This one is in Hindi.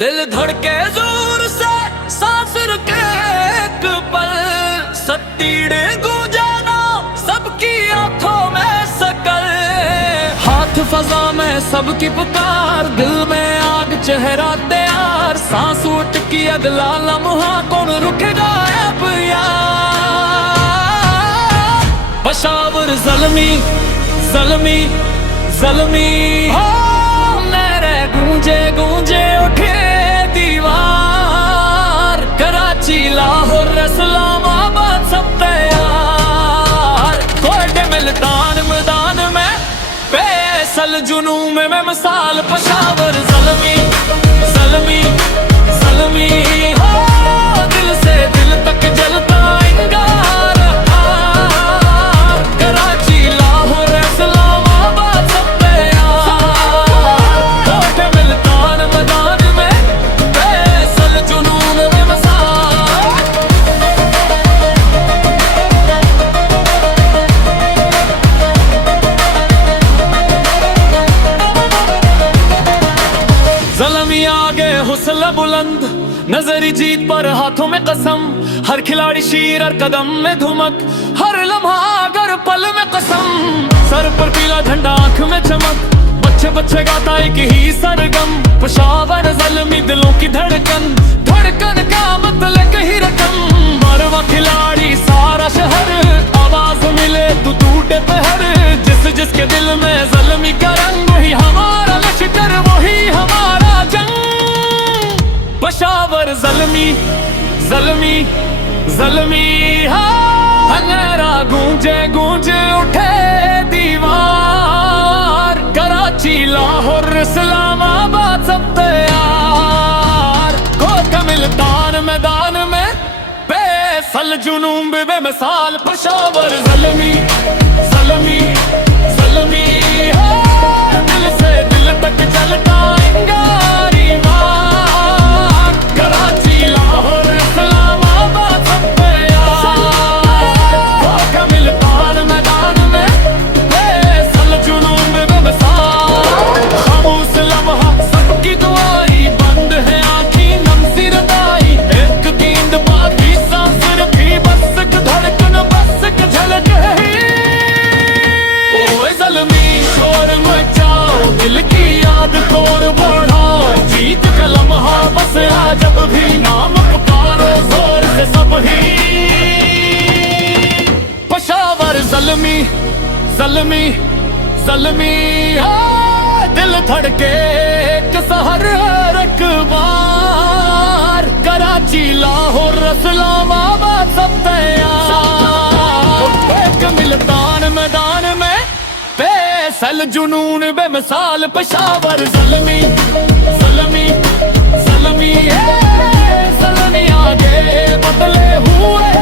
दिल धड़के जोर से सांस रुके एक पल, सत्तीड़े गूंजाना सबकी आंखों में सकल, हाथ फजा में सबकी पुकार, दिल में आग चेहरा तैयार, सांस उठकी अगला लम्हा कौन रुकेगा अब यार। पेशावर ज़ल्मी ज़ल्मी ज़ल्मी हो मेरे गूंजे गूंजे उठे दीवार, कराची लाहौर इस्लामाबाद सब तैयार, कोयटे मुल्तान मैदान में फैसल जुनून में मिसाल, पेशावर ज़ल्मी ज़ल्मी ज़ल्मी हो दिल से दिल तक जलता इंगार, कराची लाहौर इस्लामाबाद सब तैयार, कोयटे मुल्तान मैदान में फैसल जुनून में मिसाल। ज़ल्मी आगे हुस्न बुलंद, नजरी जीत पर हाथों में कसम, हर खिलाड़ी शीर हर कदम में धुमक, हर लम्हा अगर पल में कसम, सर पर पीला झंडा आंख में चमक, बच्चे बच्चे गाता एक ही सरगम, पेशावर ज़ल्मी दिलों की धड़कन, धड़कन का मतलब ही रकम, मरवा खिलाड़ी सारा शहर, आवाज मिले तू टूटे पहर, जिस जिसके दिल में ज़ल्मी का रंग, वही हमारा लश्कर वही हमारा जंग। पेशावर ज़ल्मी ज़ल्मी ज़ल्मी हाँ, अंधेरा गूंजे गूंजे उठे दीवार, कराची लाहौर इस्लामाबाद सब तैयार, कोयटा मुल्तान मैदान में फैसल जुनून बेमिसाल, पेशावर ज़ल्मी ज़ल्मी ज़ल्मी हाँ, दिल से दिल तक चलता इंगारी मार, कराची लाहौर इस्लामाबाद सब तैयार, कोयटा मुल्तान मैदान में फैसल जुनून बेमिसाल, खामोश लम्हा सबकी दुआई, बंद है आँखें नम सिर दाई, एक गेंद बाकी सांस रखी, बस एक धड़कन बस एक झलक है, ओए ज़ल्मी शोर मचाओ दिल की याद तोड़ बढ़ाओ, जीत का लम्हा बस आ जब भी नाम पुकारो जोर से सब ही। पेशावर ज़ल्मी ज़ल्मी ज़ल्मी हाँ, दिल धड़के एक सहर एक बार, कराची लाहौर इस्लामाबाद सब तैयार, एक मुल्तान मैदान में फैसल जुनून बेमिसाल, पेशावर ज़ल्मी ज़ल्मी ज़ल्मी ज़ल्मी आगे बदले हुए